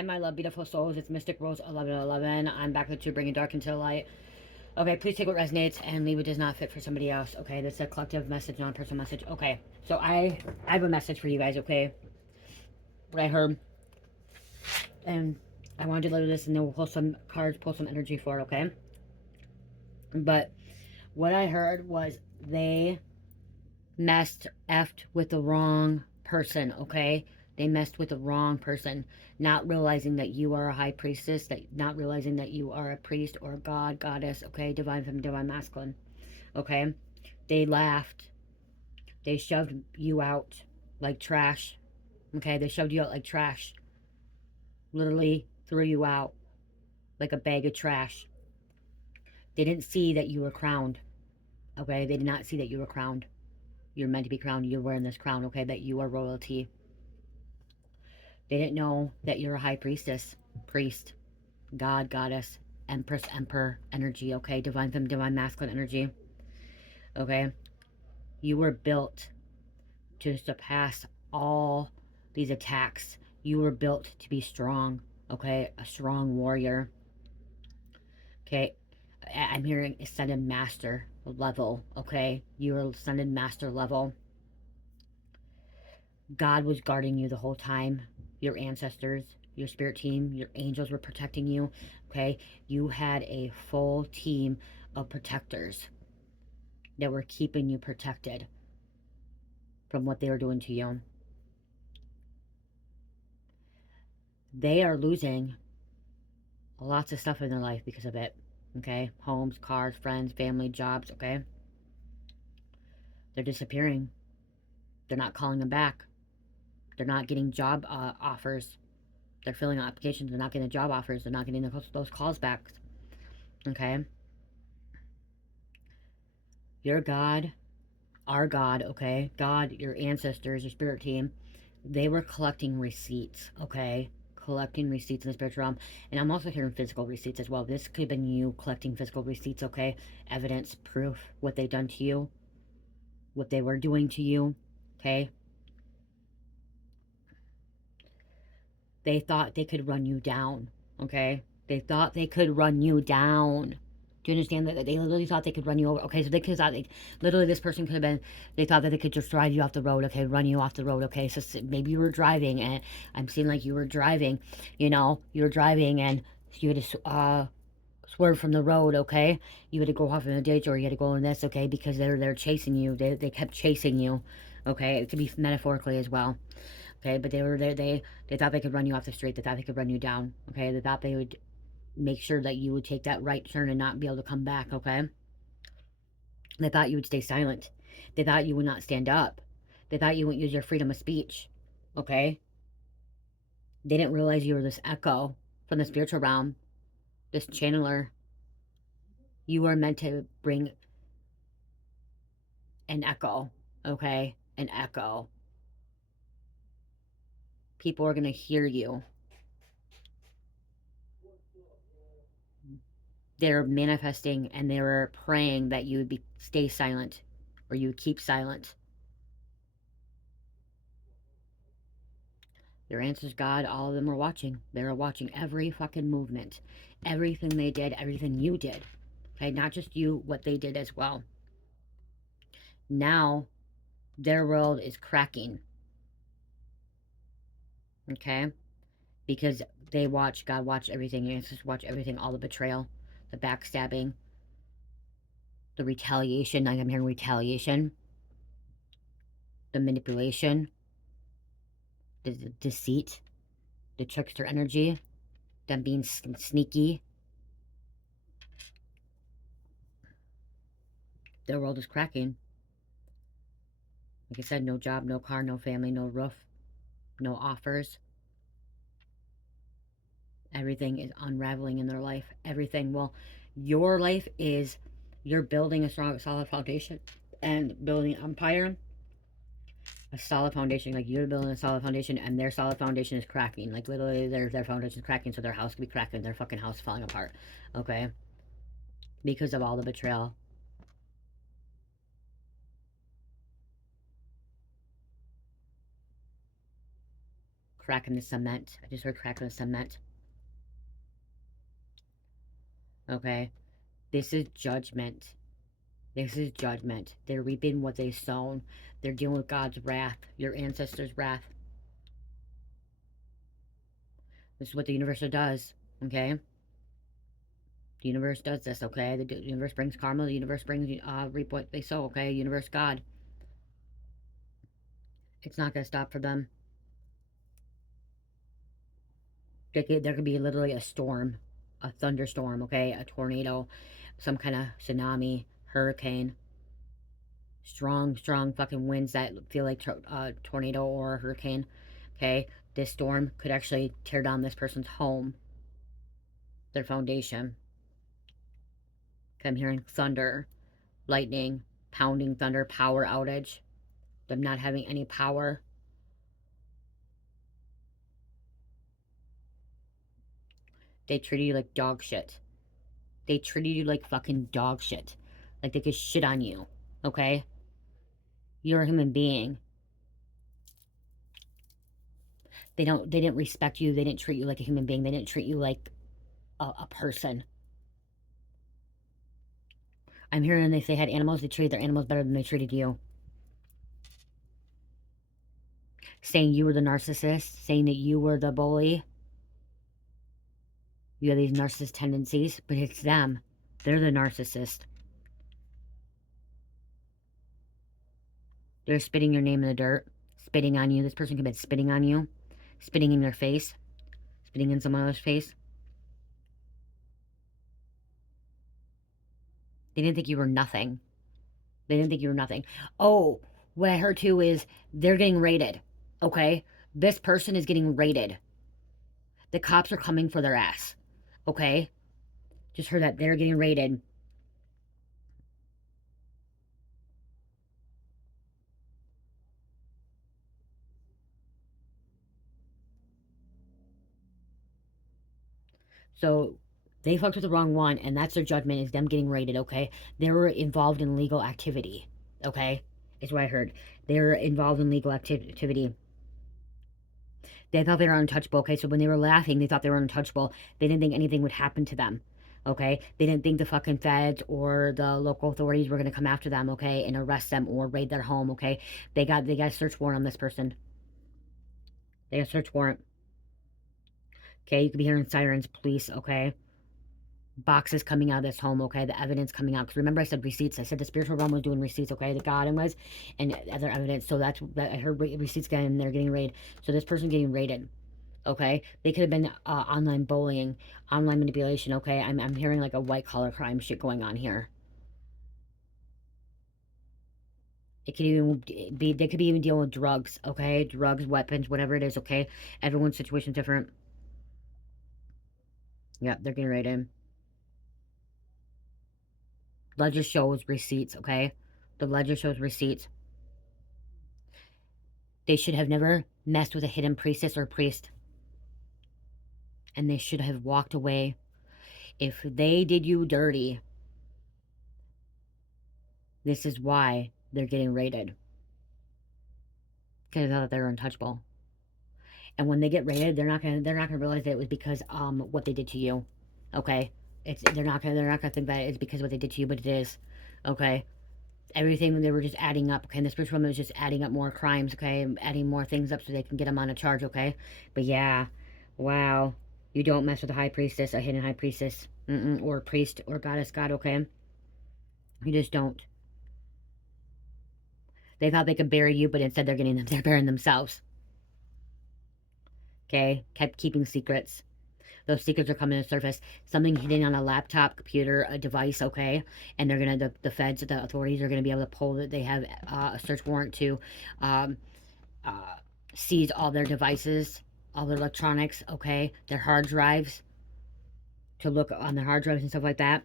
Hi, my love, beautiful souls. It's Mystic Rose 1111. I'm back with you, bringing dark into the light. Okay, please take what resonates and leave what does not fit for somebody else. Okay, this is a collective message, not a personal message. Okay, so I have a message for you guys. Okay, what I heard, and I wanted to deliver this, and then we'll pull some cards, pull some energy for it. Okay, but what I heard was they effed with the wrong person. Okay, they messed with the wrong person, not realizing that you are a high priestess, that not realizing that you are a priest or a god, goddess. Okay, divine feminine, divine masculine. Okay, they laughed, they shoved you out like trash. Okay, they shoved you out like trash, literally threw you out like a bag of trash. They didn't see that you were crowned. Okay, they did not see that you were crowned. You're meant to be crowned. You're wearing this crown. Okay, that you are royalty. They didn't know that you're a high priestess, priest, god, goddess, empress, emperor energy. Okay, divine feminine, divine masculine energy. Okay, you were built to surpass all these attacks. You were built to be strong. Okay, a strong warrior. Okay, I'm hearing ascended master level. Okay, you're ascended master level. God was guarding you the whole time. Your ancestors, your spirit team, your angels were protecting you. Okay, you had a full team of protectors that were keeping you protected from what they were doing to you. They are losing lots of stuff in their life because of it. Okay, homes, cars, friends, family, jobs. Okay, they're disappearing. They're not calling them back. They're not getting job offers. They're filling out applications. They're not getting the job offers. They're not getting those calls back. Okay, your God, our God, okay, God, your ancestors, your spirit team, they were collecting receipts. Okay, collecting receipts in the spiritual realm. And I'm also hearing physical receipts as well. This could have been you collecting physical receipts. Okay, evidence, proof, what they done to you, what they were doing to you. Okay, they thought they could run you down. Okay, they thought they could run you down. Do you understand that they literally thought they could run you over? Okay, so they could thought literally this person could have been. They thought that they could just drive you off the road. Okay, run you off the road. Okay, so maybe you were driving, and I'm seeing like you were driving. You know, you were driving, and you had to swerve from the road. Okay, you had to go off in a ditch, or you had to go in this. Okay, because they're chasing you. They kept chasing you. Okay, it could be metaphorically as well. Okay, but they were there. They thought they could run you off the street. They thought they could run you down. Okay, they thought they would make sure that you would take that right turn and not be able to come back. Okay, they thought you would stay silent. They thought you would not stand up. They thought you wouldn't use your freedom of speech. Okay, they didn't realize you were this echo from the spiritual realm, this channeler. You were meant to bring an echo. Okay, an echo. People are gonna hear you. They're manifesting and they were praying that you would stay silent, or you would keep silent. Your answers, God, all of them were watching. They were watching every fucking movement, everything they did, everything you did. Okay, not just you, what they did as well. Now their world is cracking. Okay, because they watch, God watch everything. Your ancestors watch everything, all the betrayal, the backstabbing, the retaliation. Like I'm hearing retaliation, the manipulation, the deceit, the trickster energy, them being sneaky. Their world is cracking. Like I said, no job, no car, no family, no roof, no offers. Everything is unraveling in their life. Everything. Well, your life is, you're building a strong, solid foundation and building an empire. A solid foundation, like you're building a solid foundation, and their solid foundation is cracking. Like literally, their foundation is cracking, so their house could be cracking. Their fucking house falling apart. Okay, because of all the betrayal. crack in the cement. I just heard crack in the cement. Okay? This is judgment. This is judgment. They're reaping what they sown. They're dealing with God's wrath, your ancestors' wrath. This is what the universe does, okay? The universe does this, okay? The universe brings karma. The universe brings, reap what they sow, okay? Universe, God. It's not going to stop for them. There could be literally a storm, a thunderstorm, okay? A tornado, some kind of tsunami, hurricane. Strong, strong fucking winds that feel like tornado or a hurricane, okay? This storm could actually tear down this person's home, their foundation. I'm hearing thunder, lightning, pounding thunder, power outage, them not having any power. They treated you like dog shit. They treated you like fucking dog shit. Like they could shit on you, okay? You're a human being. They didn't respect you. They didn't treat you like a human being. They didn't treat you like a person. I'm hearing if they had animals, they treated their animals better than they treated you. Saying you were the narcissist, saying that you were the bully. You have these narcissist tendencies, but it's them. They're the narcissist. They're spitting your name in the dirt, spitting on you. This person could be spitting on you, spitting in your face, spitting in someone else's face. They didn't think you were nothing. They didn't think you were nothing. Oh, what I heard too is they're getting raided. Okay? This person is getting raided. The cops are coming for their ass. Okay? Just heard that they're getting raided. So they fucked with the wrong one, and that's their judgment, is them getting raided, okay? They were involved in legal activity, okay? Is what I heard. They were involved in legal activity. They thought they were untouchable, okay? So when they were laughing, they thought they were untouchable. They didn't think anything would happen to them, okay? They didn't think the fucking feds or the local authorities were gonna come after them, okay? And arrest them or raid their home, okay? They got a search warrant on this person. They got a search warrant. Okay, you could be hearing sirens, police, okay? Boxes coming out of this home, okay? The evidence coming out. Because remember I said receipts. I said the spiritual realm was doing receipts, okay? The God was, and other evidence. So that's, I heard receipts getting, they're getting raided. So this person getting raided, okay? They could have been online bullying, online manipulation, okay? I'm hearing like a white collar crime shit going on here. It could even be, they could be even dealing with drugs, okay? Drugs, weapons, whatever it is, okay? Everyone's situation's different. Yeah, they're getting raided. Ledger shows receipts, okay? The ledger shows receipts. They should have never messed with a hidden priestess or priest. And they should have walked away. If they did you dirty, this is why they're getting raided. Because they thought they were untouchable. And when they get raided, they're not gonna realize that it was because what they did to you. Okay? They're not gonna think that it's because of what they did to you, but it is. Okay? Everything, they were just adding up, okay? And the spiritual woman was just adding up more crimes, okay? Adding more things up so they can get them on a charge, okay? But yeah, wow. You don't mess with a high priestess, a hidden high priestess, or priest, or goddess god, okay? You just don't. They thought they could bury you, but instead they're burying themselves, okay? Kept keeping secrets. Those secrets are coming to surface. Something hidden on a laptop, computer, a device, okay? And they're gonna, the feds, the authorities are gonna be able to pull that. They have a search warrant to um, uh, seize all their devices, all their electronics, okay? Their hard drives, to look on their hard drives and stuff like that,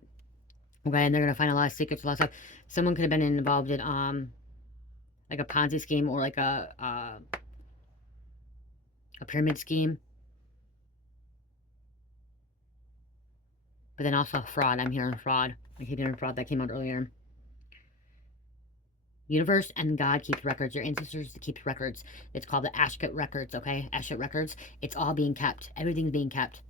okay? And they're gonna find a lot of secrets, a lot of stuff. Someone could have been involved in like a Ponzi scheme, or like a pyramid scheme, but then also fraud. I'm hearing fraud. I keep hearing fraud. That came out earlier. Universe and God keeps records. Your ancestors keep records. It's called the Akashic Records, okay? Akashic Records. It's all being kept. Everything's being kept.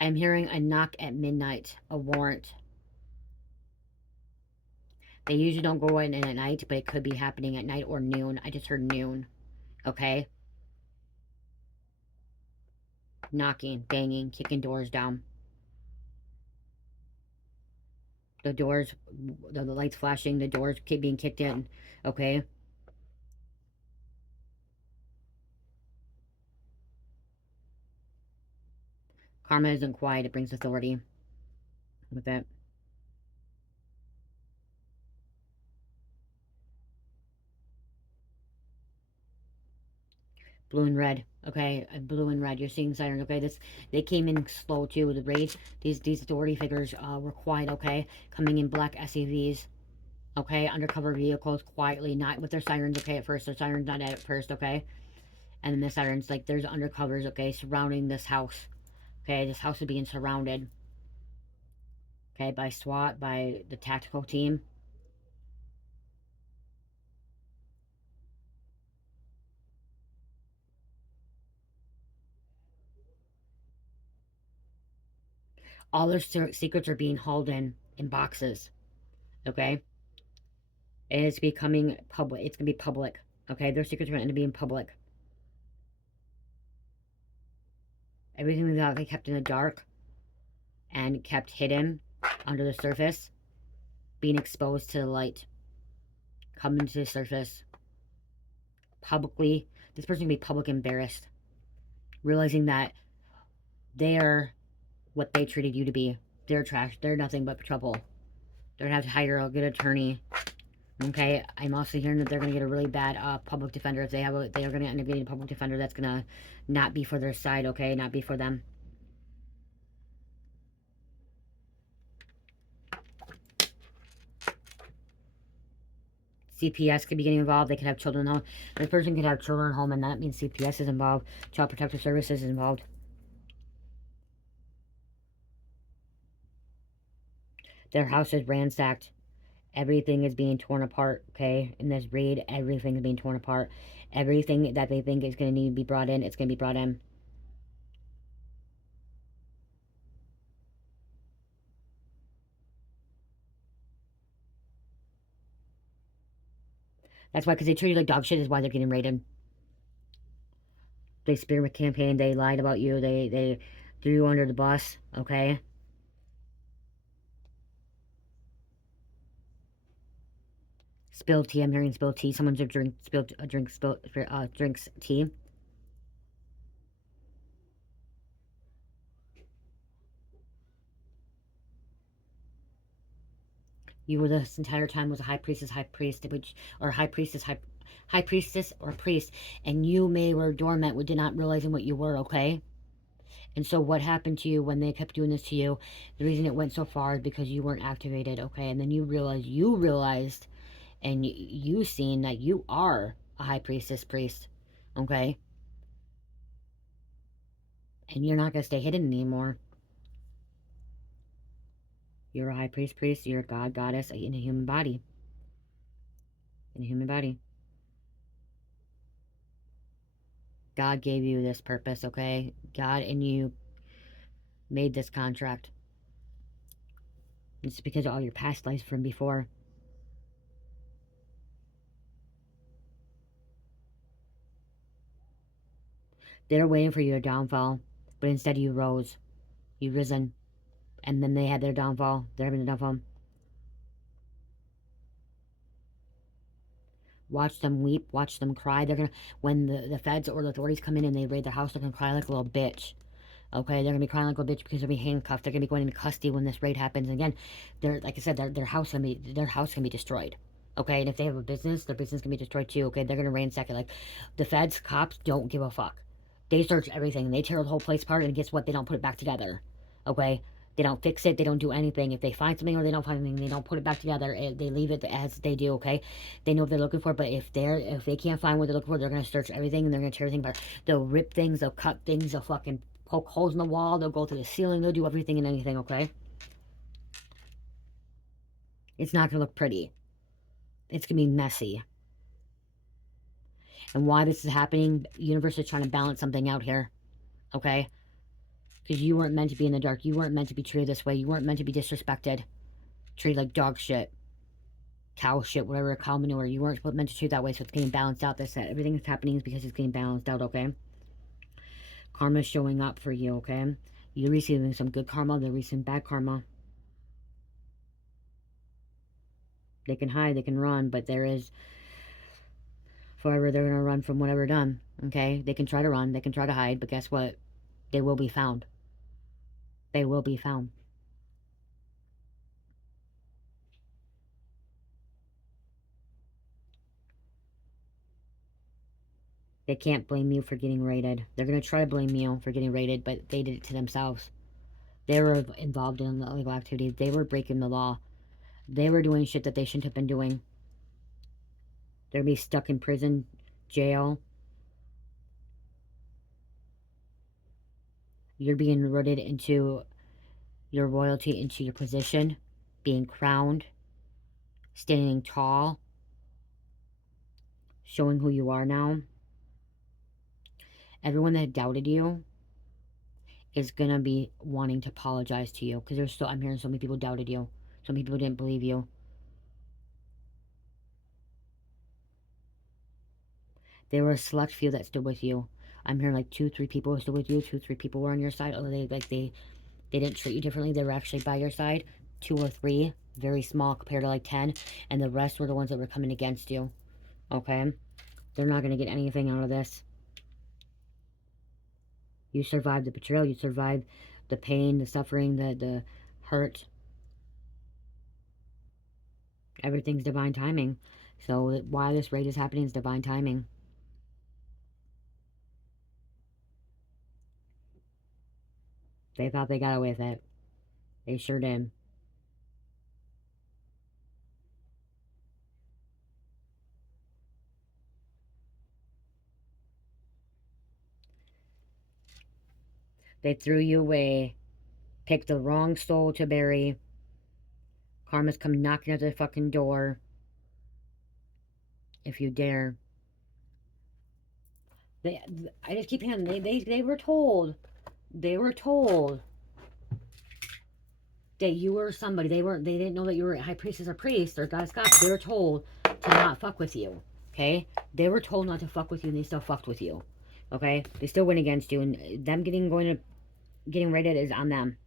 I'm hearing a knock at midnight, a warrant. They usually don't go in at night, but it could be happening at night or noon. I just heard noon, okay? Knocking, banging, kicking doors down. The doors, the lights flashing, the doors keep being kicked in, okay? Karma isn't quiet, it brings authority with it. Blue and red, okay? Blue and red, you're seeing sirens, okay? They came in slow too. The raid, these authority figures were quiet, okay? Coming in black SUVs, okay? Undercover vehicles, quietly, not with their sirens, okay? At first, their sirens not at first, okay? And then the sirens, like there's undercovers, okay, surrounding this house, okay? This house is being surrounded, okay, by SWAT, by the tactical team. All their secrets are being hauled in boxes, okay? It is becoming public. It's gonna be public, okay? Their secrets are going to be in public. Everything that they kept in the dark and kept hidden under the surface, being exposed to the light, coming to the surface publicly. This person can be public embarrassed, realizing that they're what they treated you to be. They're trash. They're nothing but trouble. They're gonna have to hire a good attorney. Okay, I'm also hearing that they're gonna get a really bad public defender. If they have a, they are gonna end up getting a public defender that's gonna not be for their side. Okay, not be for them. CPS could be getting involved. They could have children home. This person could have children home, and that means CPS is involved. Child Protective Services is involved. Their house is ransacked. Everything is being torn apart, okay? In this raid, everything is being torn apart. Everything that they think is going to need to be brought in, it's going to be brought in. That's why, because they treat you like dog shit is why they're getting raided. They spearmint campaign, they lied about you, they threw you under the bus, okay? Spilled tea, I'm hearing spilled tea. Someone's drinks tea. You were this entire time was a high priestess, high priest, which or high priestess, high priestess or priest, and you may were dormant, we did not realizing what you were, okay? And so what happened to you when they kept doing this to you? The reason it went so far is because you weren't activated, okay? And then you realized, and you seen that you are a high priestess priest, okay? And you're not gonna stay hidden anymore. You're a high priest, you're a god, goddess in a human body. In a human body. God gave you this purpose, okay? God and you made this contract. It's because of all your past lives from before. They're waiting for your downfall, but instead you rose. You risen. And then they had their downfall. They're having a downfall. Watch them weep. Watch them cry. They're gonna, when the feds or the authorities come in and they raid their house, they're gonna cry like a little bitch. Okay, they're gonna be crying like a bitch because they'll be handcuffed. They're gonna be going into custody when this raid happens. And again, they're like I said, their house can be destroyed. Okay, and if they have a business, their business can be destroyed too. Okay, they're gonna ransack it. Like the feds, cops don't give a fuck. They search everything. They tear the whole place apart, and guess what? They don't put it back together. Okay, they don't fix it. They don't do anything. If they find something or they don't find anything, they don't put it back together. They leave it as they do. Okay, they know what they're looking for, but if they can't find what they're looking for, they're gonna search everything and they're gonna tear everything apart. They'll rip things. They'll cut things. They'll fucking poke holes in the wall. They'll go through the ceiling. They'll do everything and anything, okay? It's not going to look pretty. It's going to be messy. And why this is happening, the universe is trying to balance something out here, okay? Because you weren't meant to be in the dark. You weren't meant to be treated this way. You weren't meant to be disrespected. Treated like dog shit. Cow shit, whatever, cow manure. You weren't meant to treat that way, so it's getting balanced out. Everything that's happening is because it's getting balanced out, okay? Karma's showing up for you, okay? You're receiving some good karma. They're receiving bad karma. They can hide, they can run, but there is forever they're going to run from whatever done, okay? They can try to run, they can try to hide, but guess what? They will be found. They will be found. They can't blame you for getting raided. They're going to try to blame you for getting raided, but they did it to themselves. They were involved in illegal activities. They were breaking the law. They were doing shit that they shouldn't have been doing. They're going to be stuck in prison, jail. You're being rooted into your royalty, into your position, being crowned, standing tall, showing who you are now. Everyone that doubted you is going to be wanting to apologize to you, because I'm hearing so many people doubted you. So many people didn't believe you. There were a select few that stood with you. I'm hearing like 2-3 people stood with you. 2-3 people were on your side. Although they didn't treat you differently. They were actually by your side. 2 or 3, very small compared to like 10, and the rest were the ones that were coming against you. Okay, they're not going to get anything out of this. You survived the betrayal. You survived the pain, the suffering, the hurt. Everything's divine timing. So why this raid is happening is divine timing. They thought they got away with it. They sure did. They threw you away. Picked the wrong soul to bury. Karma's come knocking at the fucking door. If you dare. I just keep hearing, they were told. They were told that you were somebody. They didn't know that you were a high priestess or priest or goddess. They were told to not fuck with you. Okay? They were told not to fuck with you, and they still fucked with you. Okay? They still went against you, and them getting raided is on them.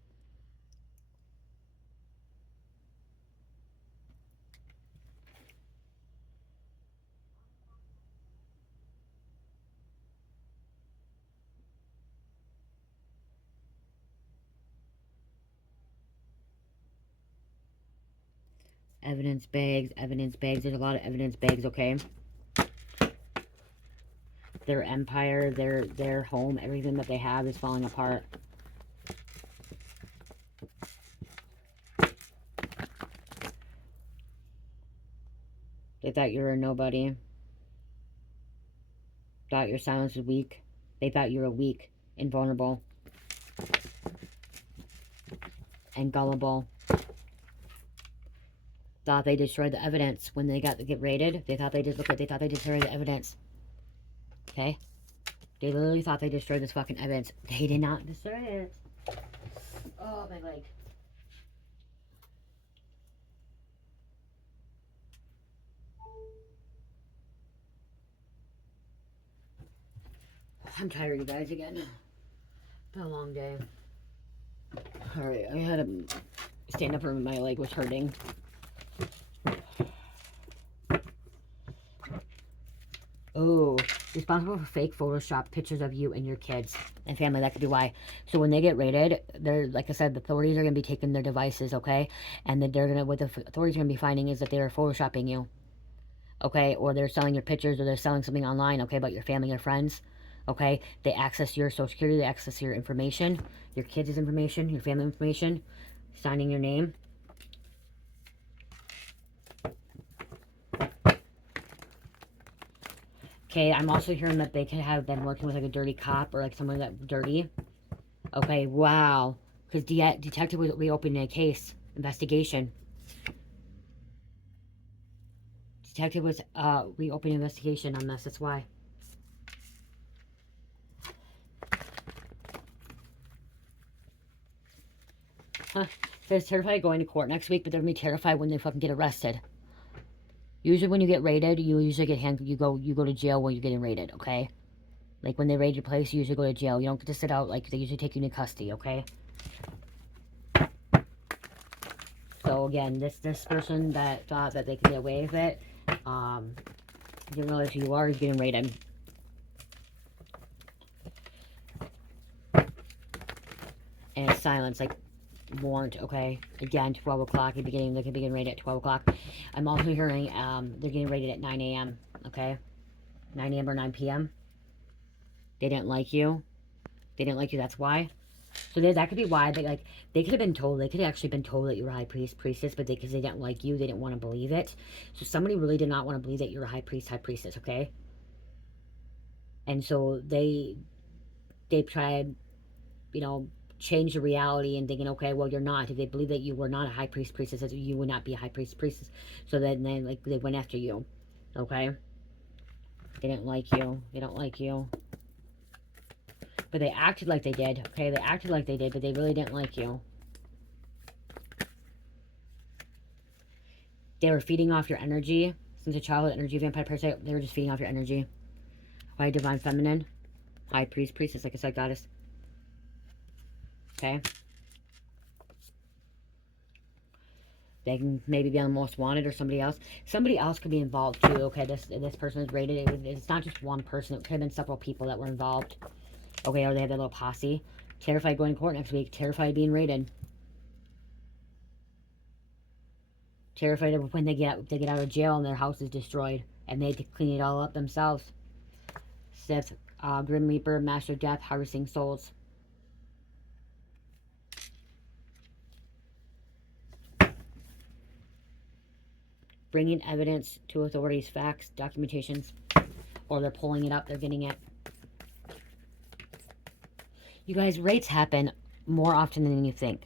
Evidence bags, evidence bags. There's a lot of evidence bags, okay? Their empire, their home, everything that they have is falling apart. They thought you were a nobody. Thought your silence was weak. They thought you were weak, invulnerable, and gullible. Thought they destroyed the evidence when they got to get raided. They thought they thought they destroyed the evidence. Okay? They literally thought they destroyed this fucking evidence. They did not destroy it. Oh, my leg. I'm tired, you guys, again. Been a long day. Alright, I had to stand up and my leg was hurting. Oh, responsible for fake Photoshop pictures of you and your kids and family. That could be why. So when they get raided, they're, like I said, the authorities are going to be taking their devices, okay? And that what the authorities are going to be finding is that they are Photoshopping you, okay? Or they're selling your pictures, or they're selling something online, okay, about your family or friends, okay? They access your social security, they access your information, your kids' information, your family information, signing your name. Okay, I'm also hearing that they could have been working with like a dirty cop or like someone that dirty. Okay, wow. Because detective was reopening a case. Investigation. Detective was reopening investigation on this. That's why. Huh. Says terrified going to court next week, but they're gonna be terrified when they fucking get arrested. Usually when you get raided, you usually get you go to jail when you're getting raided, okay? Like when they raid your place, you usually go to jail. You don't get to sit out, like they usually take you into custody, okay? So again, this person that thought that they could get away with it, didn't realize who you are is getting raided. And it's silence, like warrant, okay? Again, 12 o'clock, they could be getting raided at 12 o'clock. I'm also hearing they're getting raided at 9 a.m., okay? 9 a.m. or 9 p.m. They didn't like you. They didn't like you, that's why. So that could be why they could have been told, they could have actually been told that you were a high priestess, but because they didn't like you, they didn't want to believe it. So somebody really did not want to believe that you're a high priestess, okay? And so they tried, you know, change the reality and thinking, okay, well, you're not. If they believe that you were not a high priestess, you would not be a high priestess. So then they went after you, okay? They didn't like you. They don't like you. But they acted like they did, okay? They acted like they did, but they really didn't like you. They were feeding off your energy. Since a childhood energy vampire parasite, they were just feeding off your energy. High divine feminine. High priestess, like I said, goddess. Okay? They can maybe be on the most wanted or somebody else. Somebody else could be involved too, okay? This person is rated. It's not just one person. It could have been several people that were involved. Okay, or they had their little posse. Terrified going to court next week. Terrified of being raided. Terrified of when they get out of jail and their house is destroyed. And they had to clean it all up themselves. Sith, Grim Reaper, Master of Death, harvesting souls. Bringing evidence to authorities, facts, documentations. Or they're pulling it up, they're getting it. You guys, raids happen more often than you think.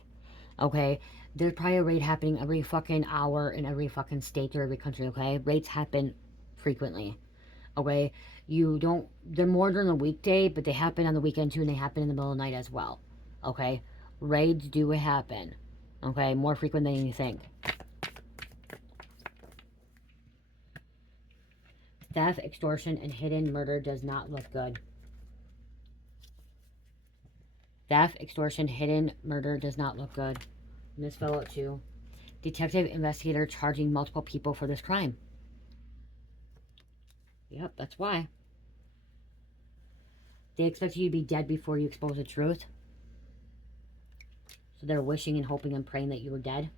Okay? There's probably a raid happening every fucking hour in every fucking state or every country, okay? Raids happen frequently. Okay? They're more during the weekday, but they happen on the weekend too, and they happen in the middle of the night as well. Okay? Raids do happen. Okay? More frequent than you think. Theft, extortion, and hidden murder does not look good. Theft, extortion, hidden murder does not look good. And this fellow too. Detective investigator charging multiple people for this crime. Yep, that's why. They expect you to be dead before you expose the truth. So they're wishing and hoping and praying that you were dead.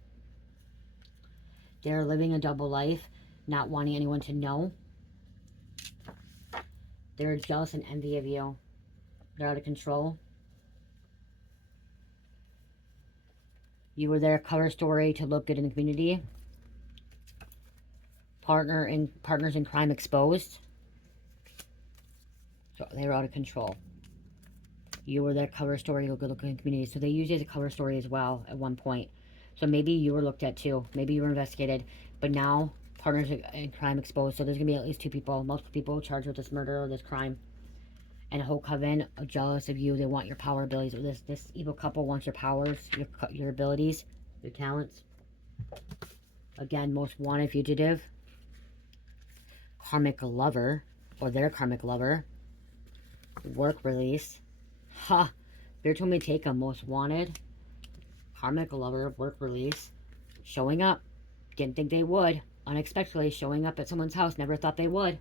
They're living a double life, not wanting anyone to know. They're jealous and envy of you. They're out of control. You were their cover story to look good in the community. Partners in crime exposed. So they were out of control. You were their cover story to look good in the community. So they used you as a cover story as well at one point. So maybe you were looked at too. Maybe you were investigated. But now, partners in crime exposed. So there's going to be at least 2 people, multiple people charged with this murder or this crime. And a whole coven are jealous of you. They want your power abilities. Or this evil couple wants your powers, your abilities, your talents. Again, most wanted fugitive. Karmic lover. Or their karmic lover. Work release. Ha! They're told me to take a most wanted. Karmic lover, work release. Showing up. Didn't think they would. Unexpectedly showing up at someone's house. Never thought they would.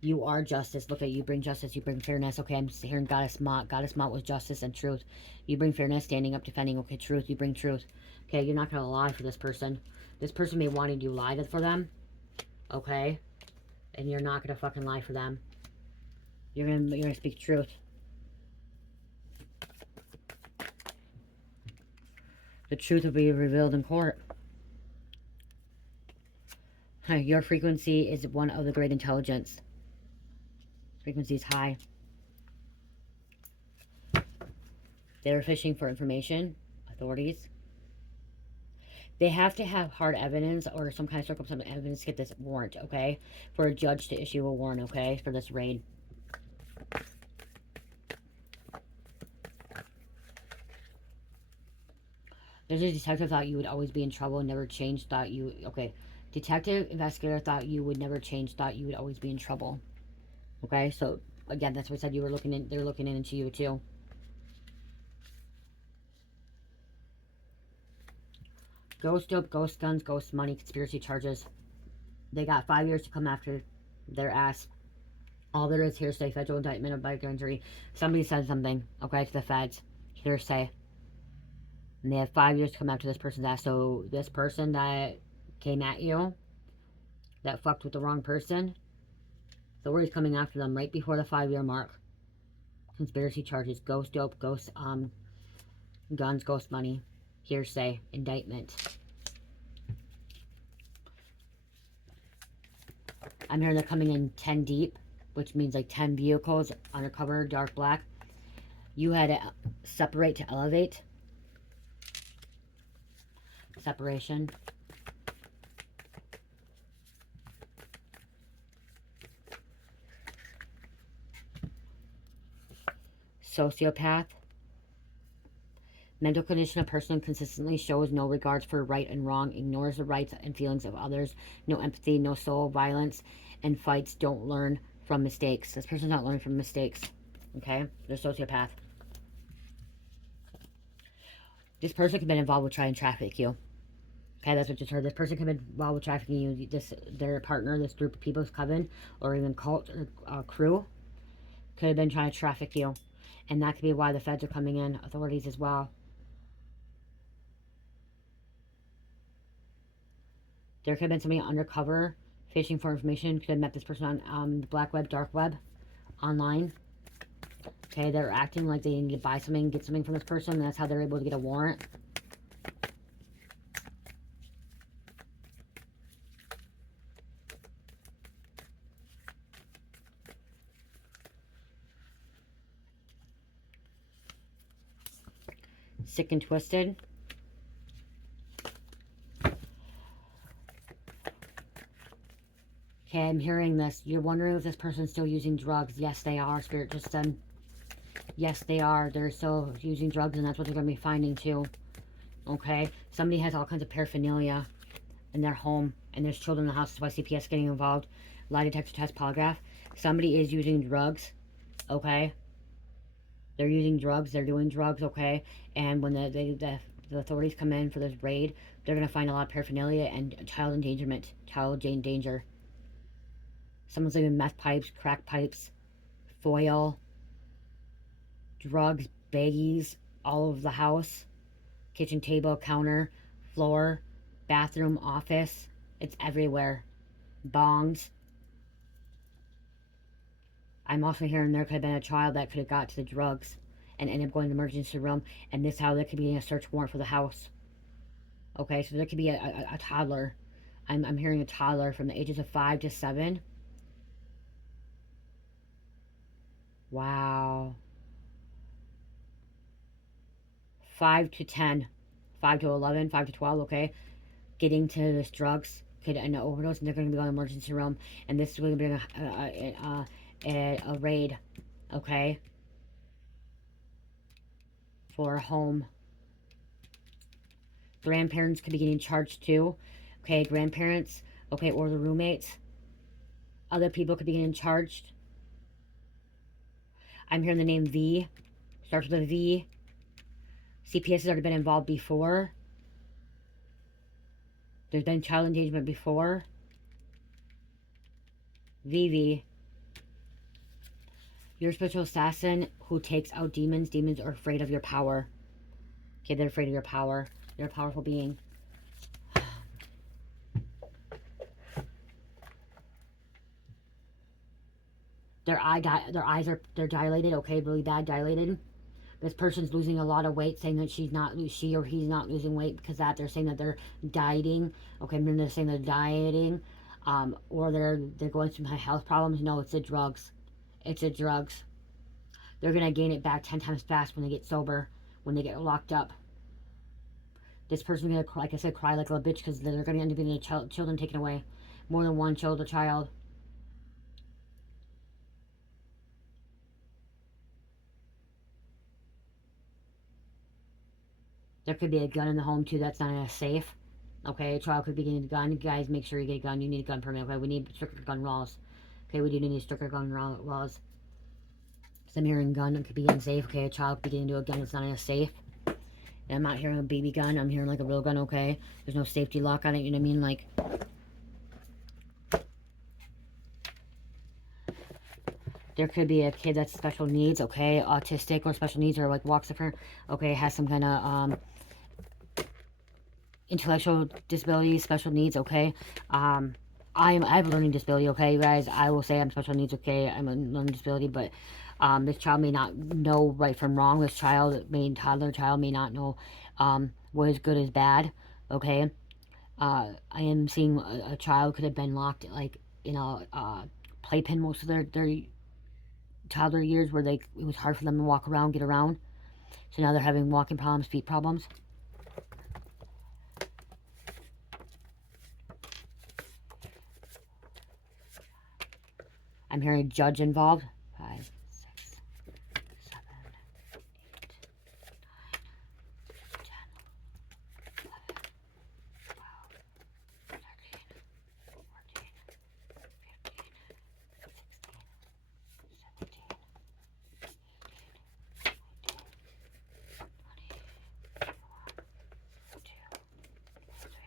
You are justice. Look at you. Bring justice. You bring fairness. Okay, I'm hearing Goddess Mott. Goddess Mott was justice and truth. You bring fairness, standing up, defending. Okay, truth. You bring truth. Okay, you're not going to lie for this person. This person may want you to lie for them. Okay? And you're not going to fucking lie for them. You're gonna speak truth. The truth will be revealed in court. Your frequency is one of the great intelligence. Frequency is high. They're fishing for information, authorities. They have to have hard evidence or some kind of circumstantial evidence to get this warrant, okay? For a judge to issue a warrant, okay? For this raid. There's a detective thought you would always be in trouble and never change, thought you... Okay. Detective, investigator thought you would never change, thought you would always be in trouble. Okay, so, again, that's what I said you were looking in... They're looking into you, too. Ghost dope, ghost guns, ghost money, conspiracy charges. They got 5 years to come after their ass. All there is hearsay, federal indictment of bike injury. Somebody said something, okay, to the feds. Hearsay. And they have 5 years to come after this person's ass. So this person that came at you, that fucked with the wrong person, the word is coming after them right before the 5-year mark. Conspiracy charges, ghost dope, ghost guns, ghost money, hearsay, indictment. I'm hearing they're coming in 10 deep, which means like 10 vehicles, undercover, dark black. You had to separate to elevate. Separation. Sociopath. Mental condition: a person consistently shows no regards for right and wrong, ignores the rights and feelings of others, no empathy, no soul, violence, and fights, don't learn from mistakes. This person's not learning from mistakes. Okay? They're a sociopath. This person could have been involved with trying to traffic you. Okay, that's what you just heard. This person could have been involved with trafficking you. Their partner, this group of people's coven, or even cult or crew, could have been trying to traffic you. And that could be why the feds are coming in, authorities as well. There could have been somebody undercover fishing for information. Could have met this person on the black web, dark web, online. Okay, they're acting like they need to buy something, get something from this person. And that's how they're able to get a warrant. Sick and twisted. Okay, I'm hearing this. You're wondering if this person's still using drugs. Yes, they are. Spirit just said. Yes, they are. They're still using drugs, and that's what they're going to be finding, too. Okay? Somebody has all kinds of paraphernalia in their home, and there's children in the house. That's why CPS getting involved. Lie detector test, polygraph. Somebody is using drugs. Okay? They're using drugs. They're doing drugs, okay? And when the authorities come in for this raid, they're going to find a lot of paraphernalia and child endangerment. Child danger. Someone's leaving meth pipes, crack pipes, foil, drugs, baggies, all over the house. Kitchen table, counter, floor, bathroom, office. It's everywhere. Bongs. I'm also hearing there could have been a child that could have got to the drugs and ended up going to the emergency room. And this how there could be a search warrant for the house. Okay, so there could be a toddler. I'm hearing a toddler from the ages of 5 to 7. Wow. 5 to 10, 5 to 11, 5 to 12, okay? Getting to this drugs could end up overdose, and they're going to be going to the emergency room, and this is going to be a raid, okay? For a home. Grandparents could be getting charged too, okay? Grandparents, okay, or the roommates. Other people could be getting charged. I'm hearing the name V. Starts with a V. CPS has already been involved before. There's been child endangerment before. VV. You're a spiritual assassin who takes out demons. Demons are afraid of your power. Okay, they're afraid of your power. You're a powerful being. Their eyes are dilated, okay, really bad dilated. This person's losing a lot of weight, saying that she or he's not losing weight because that they're saying that they're dieting. Okay, and then they're saying they're dieting, or they're going through health problems. No, it's the drugs. It's the drugs. They're gonna gain it back 10 times fast when they get sober, when they get locked up. This person's gonna, like I said, cry like a little bitch because they're gonna end up getting their children taken away. More than one child or child. There could be a gun in the home too that's not in a safe. Okay, a child could be getting a gun. Guys, make sure you get a gun. You need a gun permit. Okay, we need stricter gun laws. Okay, we do need stricter gun laws. So I'm hearing gun, it could be in safe. Okay, a child could be getting into a gun that's not in a safe. And I'm not hearing a BB gun. I'm hearing like a real gun. Okay, there's no safety lock on it. You know what I mean? Like, there could be a kid that's special needs. Okay, autistic or special needs, or like walks different. Okay, has some kind of intellectual disability, special needs. Okay, I have a learning disability. Okay, you guys, I will say I'm special needs. Okay, I'm a learning disability, but this child may not know right from wrong. This toddler child may not know what is good is bad. Okay, I am seeing a child could have been locked like in a playpen most of their toddler years, where it was hard for them to walk around, get around. So now they're having walking problems, feet problems. I'm hearing a judge involved. 5, 6, 7, 8, 9, 10, 11, 12, 13, 14, 15, 16, 17, 18, 19, 20, 21, 22, 23, 24, 25, 26, 7, 8,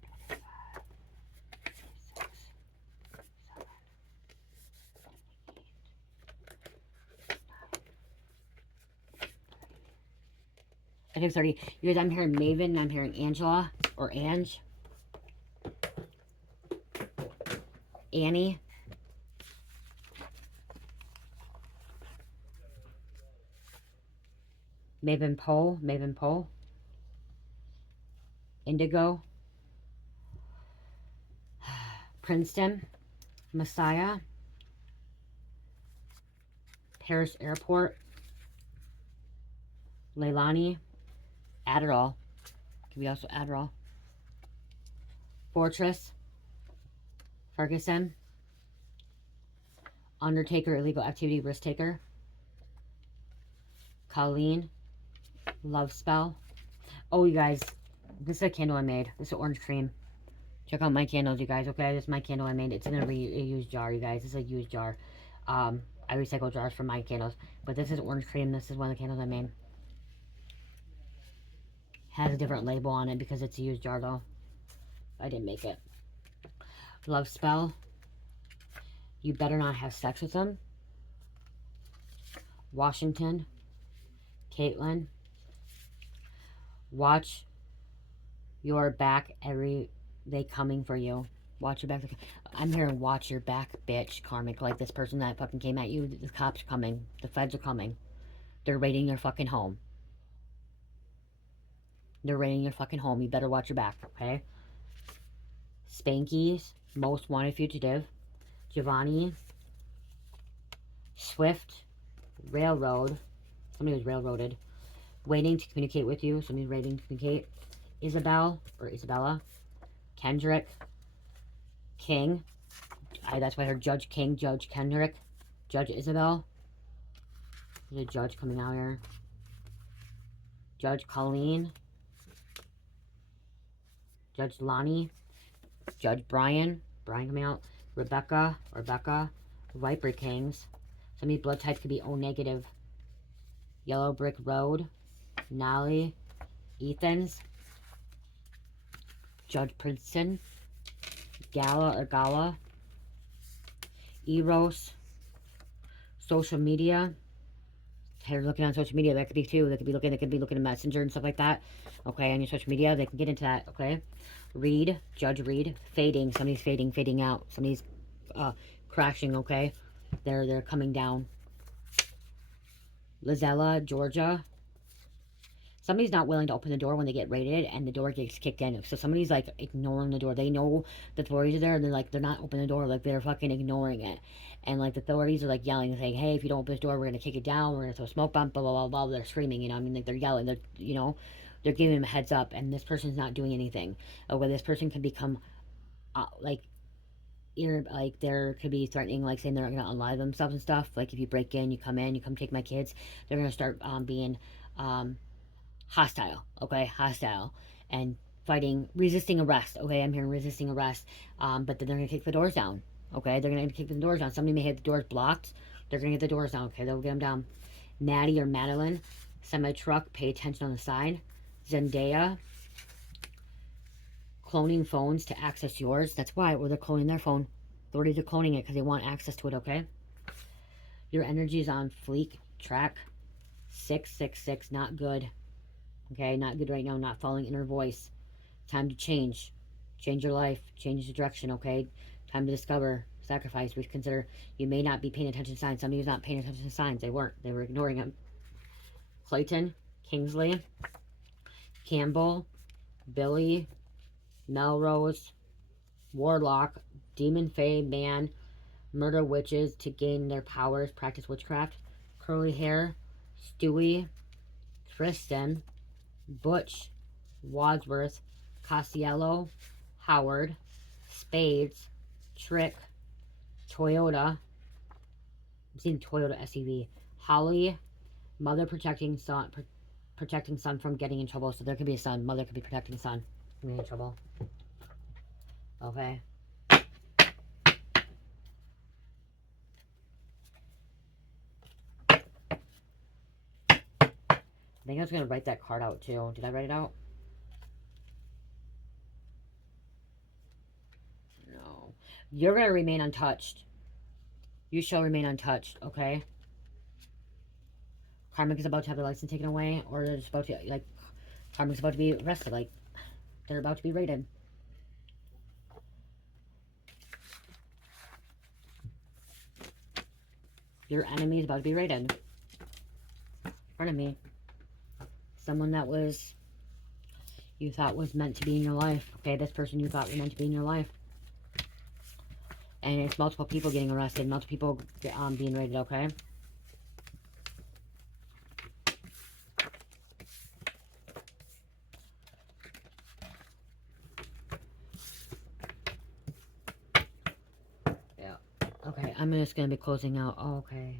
9, 30. I think 30. You guys, I'm hearing Maven, I'm hearing Angela, or Ange. Annie. Maven Poe. Indigo. Princeton. Messiah. Paris Airport. Leilani. Adderall. Can be also Adderall. Fortress. Ferguson. Undertaker, illegal activity, risk taker. Colleen. Love spell. Oh, you guys, this is a candle I made. This is orange cream. Check out my candles, you guys, okay? This is my candle I made. It's in a reused jar, you guys. This is a used jar. I recycle jars for my candles. But this is orange cream. This is one of the candles I made. Has a different label on it because it's a used jar, though. I didn't make it. Love spell. You better not have sex with them. Washington. Caitlin. Watch your back they coming for you. Watch your back. I'm hearing watch your back, bitch, karmic. Like this person that fucking came at you. The cops are coming. The feds are coming. They're raiding your fucking home. They're raiding your fucking home. You better watch your back, okay? Spankies. Most wanted fugitive. Giovanni. Swift. Railroad. Somebody was railroaded. Waiting to communicate with you. Somebody's waiting to communicate. Isabel or Isabella. Kendrick. King. That's why I heard Judge King, Judge Kendrick, Judge Isabel. There's a judge coming out here. Judge Colleen. Judge Lonnie. Judge Brian. Brian coming out. Rebecca. Viper Kings. Some of these blood types could be O negative. Yellow Brick Road. Nolly. Ethan's. Judge Princeton. Gala. Eros. Social media. They're looking on social media. That could be too. They could be looking at Messenger and stuff like that. Okay, on your social media, they can get into that. Okay. Read. Judge Read. Fading. Somebody's fading out. Somebody's crashing. Okay. They're coming down. Lizella, Georgia. Somebody's not willing to open the door when they get raided and the door gets kicked in. So somebody's like ignoring the door. They know the authorities are there and they're not opening the door. Like they're fucking ignoring it. And like the authorities are like yelling and saying, hey, if you don't open this door, we're going to kick it down. We're going to throw a smoke bomb, blah, blah, blah, blah. They're screaming, you know. I mean, like they're yelling. They're giving them a heads up. And this person's not doing anything. Where this person can become like there could be threatening, like saying they're going to unalive themselves and stuff. Like if you break in, you come take my kids. They're going to start being hostile, okay, hostile, and fighting, resisting arrest, okay, I'm hearing resisting arrest, but then they're gonna kick the doors down, okay, they're gonna kick the doors down. Somebody may have the doors blocked, they're gonna get the doors down, okay, they'll get them down. Maddie or Madeline, semi-truck, pay attention on the side. Zendaya, cloning phones to access yours, that's why, or they're cloning their phone, authorities are cloning it because they want access to it, okay. Your energy is on fleek, track, 666, not good. Okay, not good right now, not following inner voice. Time to change. Change your life. Change the direction, okay? Time to discover, sacrifice, reconsider. You may not be paying attention to signs. Somebody who's not paying attention to signs. They weren't. They were ignoring them. Clayton, Kingsley, Campbell, Billy, Melrose, Warlock, Demon Fae, Man, Murder Witches to gain their powers, practice witchcraft. Curly Hair, Stewie, Kristen, Butch, Wadsworth, Costello, Howard, Spades, Trick, Toyota, I'm seeing Toyota SUV, Holly, Mother protecting son from getting in trouble. So there could be a son. Mother could be protecting son from getting in trouble. Okay. I think I was going to write that card out too. Did I write it out? No. You're going to remain untouched. You shall remain untouched, okay? Karmic is about to have their license taken away, or they're just about to, like, Karmic's about to be arrested. Like, they're about to be raided. Your enemy is about to be raided. In front of me. Someone that you thought was meant to be in your life. Okay, this person you thought was meant to be in your life. And it's multiple people getting arrested, multiple people being raided, okay? Yeah. Okay, I'm just going to be closing out. Oh, okay.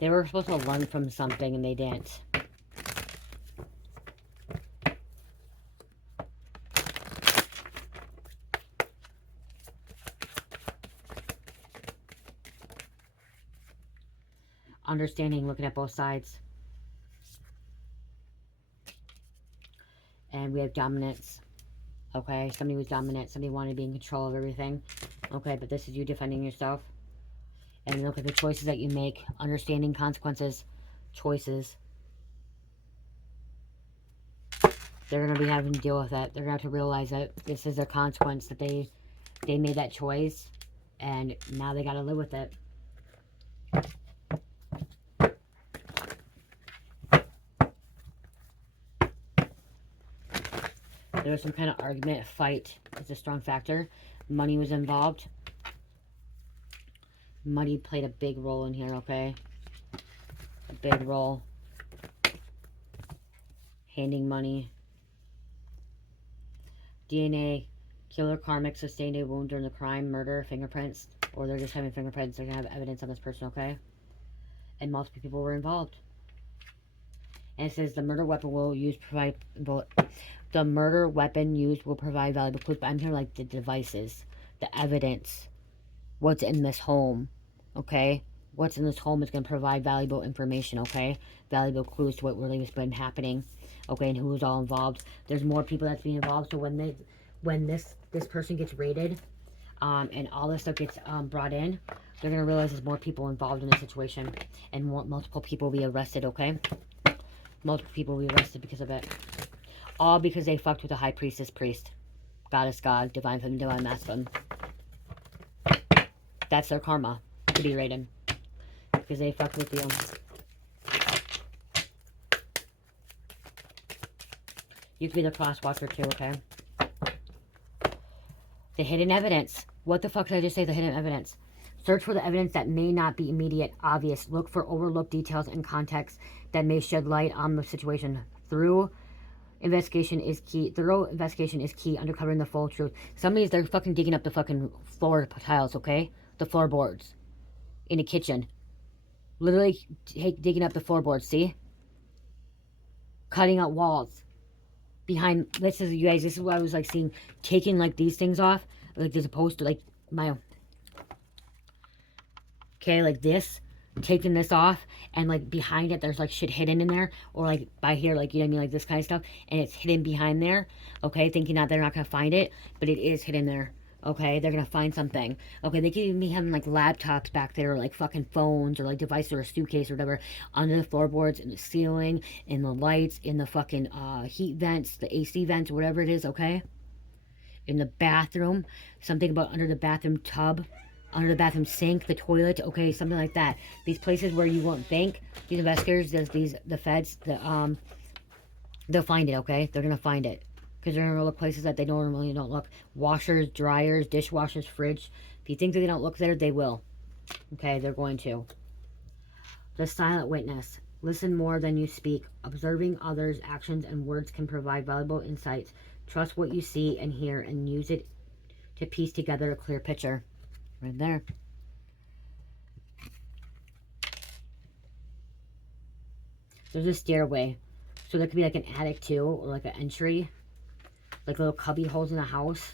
They were supposed to learn from something and they didn't. Understanding, looking at both sides. And we have dominance. Okay, somebody was dominant. Somebody wanted to be in control of everything. Okay, but this is you defending yourself. And look at the choices that you make. Understanding consequences. Choices. They're going to be having to deal with it. They're going to have to realize that this is a consequence, that they made that choice. And now they got to live with it. There was some kind of argument, fight. It's a strong factor. Money was involved. Money played a big role in here, okay? A big role. Handing money. DNA. Killer karmic sustained a wound during the crime, murder, fingerprints. Or they're just having fingerprints. They're going to have evidence on this person, okay? And multiple people were involved. And it says the murder weapon will use provide... The murder weapon used will provide valuable clues. But I'm here like the devices. The evidence. What's in this home. Okay? What's in this home is going to provide valuable information, okay? Valuable clues to what really has been happening, okay? And who's all involved. There's more people that's being involved. So when this person gets raided, and all this stuff gets brought in, they're going to realize there's more people involved in the situation. And multiple people will be arrested, okay? Multiple people will be arrested because of it. All because they fucked with a high priestess priest. Goddess god, divine feminine, divine masculine. That's their karma to be rated. Because they fucked with you. You could be the cross watcher too, okay? The hidden evidence. What the fuck did I just say? The hidden evidence. Search for the evidence that may not be immediate, obvious. Look for overlooked details and context that may shed light on the situation. Thorough investigation is key. Uncovering the full truth. Somebody's, they're fucking digging up the fucking floor tiles, okay? The floorboards. In the kitchen. Literally digging up the floorboards, see? Cutting out walls. Behind, this is, you guys, this is what I was like seeing, taking like these things off, like as opposed to like my, okay, like this, taking this off, and like behind it there's like shit hidden in there, or like by here, like, you know what I mean, like this kind of stuff, and it's hidden behind there, okay, thinking that they're not gonna find it, but it is hidden there. Okay, they're gonna find something. Okay, they could even be having like laptops back there, or like fucking phones, or like devices, or a suitcase, or whatever, under the floorboards, in the ceiling, in the lights, in the fucking heat vents, the AC vents, whatever it is. Okay, in the bathroom, something about under the bathroom tub, under the bathroom sink, the toilet. Okay, something like that. These places where you won't think. These investigators, the feds, they'll find it. Okay, they're gonna find it. Because they're going to look places that they normally don't look. Washers, dryers, dishwashers, fridge. If you think that they don't look there, they will. Okay, they're going to. The silent witness. Listen more than you speak. Observing others' actions and words can provide valuable insights. Trust what you see and hear and use it to piece together a clear picture. Right there. There's a stairway. So there could be like an attic too, or like an entry. Like little cubby holes in the house.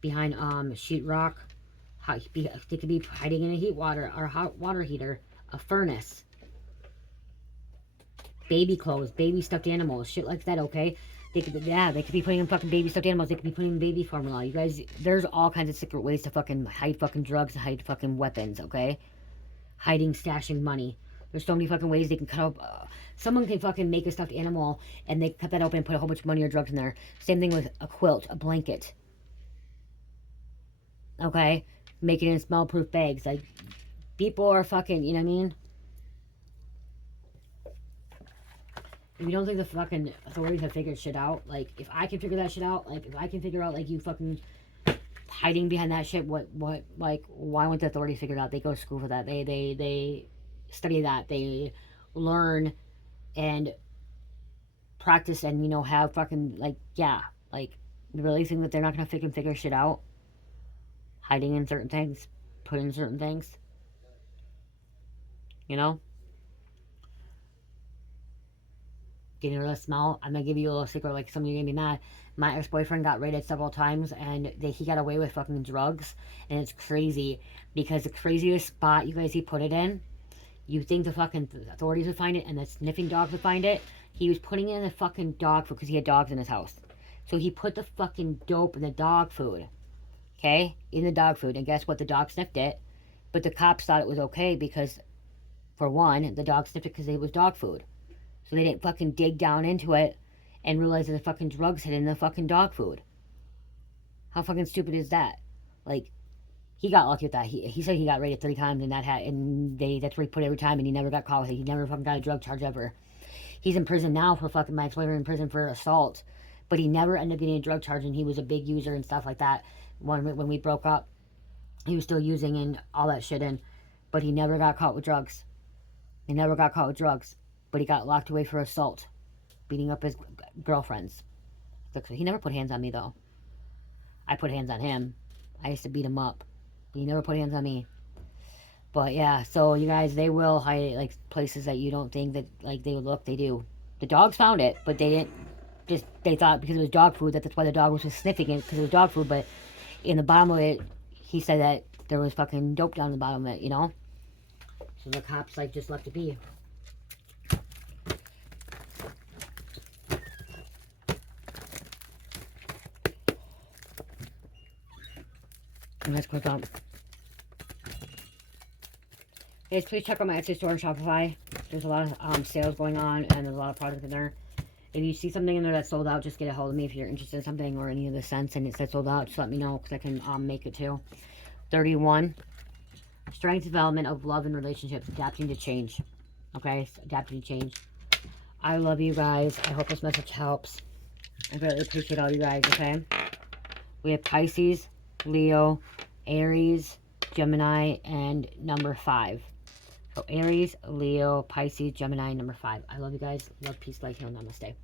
Behind sheetrock. They could be hiding in a heat water or hot water heater. A furnace. Baby clothes. Baby stuffed animals. Shit like that, okay? They could be putting in fucking baby stuffed animals. They could be putting in baby formula. You guys, there's all kinds of secret ways to fucking hide fucking drugs, hide fucking weapons, okay? Hiding, stashing money. There's so many fucking ways they can cut up. Someone can fucking make a stuffed animal and they cut that open and put a whole bunch of money or drugs in there. Same thing with a quilt, a blanket. Okay? Make it in smell-proof bags. Like, people are fucking, you know what I mean? If you don't think the fucking authorities have figured shit out, like, if I can figure that shit out, like, if I can figure out, like, you fucking hiding behind that shit, what, like, why wouldn't the authorities figure it out? They go to school for that. They study that. They learn and practice and, you know, have fucking, like, yeah, like, you really think that they're not gonna figure shit out? Hiding in certain things, put in certain things, you know? Getting rid of the smell. I'm gonna give you a little secret, like some of you are gonna be mad. My ex-boyfriend got raided several times and he got away with fucking drugs, and it's crazy because the craziest spot, you guys, he put it in, you think the fucking authorities would find it and the sniffing dogs would find it. He was putting it in the fucking dog food because he had dogs in his house. So he put the fucking dope in the dog food. Okay? In the dog food. And guess what? The dog sniffed it. But the cops thought it was okay because, for one, the dog sniffed it because it was dog food. So they didn't fucking dig down into it and realize that the fucking drugs hid in the fucking dog food. How fucking stupid is that? Like, he got lucky with that. He said he got raided 3 times and that's where he put every time, and he never got caught with it. He never fucking got a drug charge ever. He's in prison now for fucking, my ex-boyfriend in prison for assault. But he never ended up getting a drug charge, and he was a big user and stuff like that. When we broke up, he was still using and all that shit in. But he never got caught with drugs. He never got caught with drugs. But he got locked away for assault. Beating up his girlfriends. He never put hands on me, though. I put hands on him. I used to beat him up. But he never put hands on me. But yeah, so you guys, they will hide it, like, places that you don't think that, like, they would look. They do. The dogs found it, but they didn't. They thought because it was dog food that's why the dog was just sniffing it, because it was dog food. But in the bottom of it, he said that there was fucking dope down the bottom of it, you know? So the cops, like, just left it be. And let's click on. Guys, please check out my Etsy store and Shopify. There's a lot of sales going on, and there's a lot of products in there. If you see something in there that's sold out, just get a hold of me if you're interested in something or any of the scents and it says sold out. Just let me know because I can make it too. 31. Strength development of love and relationships. Adapting to change. Okay? Adapting to change. I love you guys. I hope this message helps. I really appreciate all you guys, okay? We have Pisces, Leo, Aries, Gemini, and number 5. So Aries, Leo, Pisces, Gemini, number 5. I love you guys. Love, peace, light, heal, namaste.